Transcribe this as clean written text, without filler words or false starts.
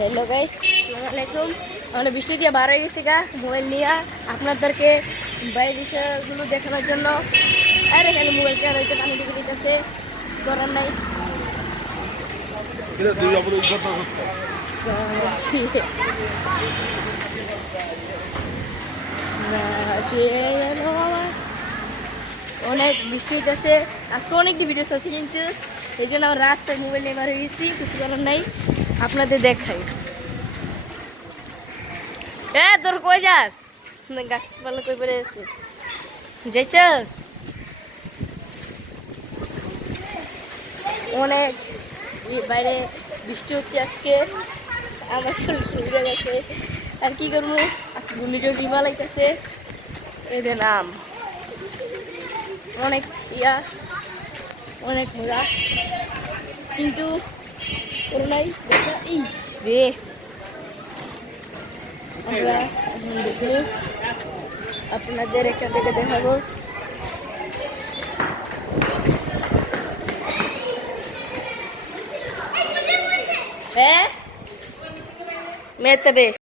Hello guys, আসসালামু আলাইকুম। আমরা বৃষ্টি দিয়ে বার হয়ে গেছি গা মোবাইল নিয়ে আপনাদেরকে বাইরের বিষয়গুলো দেখানোর জন্য। আর এখানে মোবাইল কেন হইতে পানি ঢুকে দিতেছে, কিছু করার নাই। অনেক বৃষ্টি হইতেছে, আজকে অনেক ভিডিও আছে কিন্তু এই জন্য আমরা রাস্তায় মোবাইল নিয়ে বার হয়ে গেছি, কিছু করার নাই। আপনাদের দেখাই। তোর কই যাস? গাছপালা কই পড়ে আছে, যাইছাস? অনেক বাইরে বৃষ্টি হচ্ছে আজকে, আমার শরীর সুবিধা গেছে। আর কি করবো, আজকে ঘূর্ণিঝড় ডিমা লাগতেছে। এদের নাম অনেক অনেক মজা, কিন্তু করোনাই দেখা। এই রে, আমরা এখন দেখি আপনাদের এখান থেকে দেখাবো। হ্যাঁ, মেয়ে তবে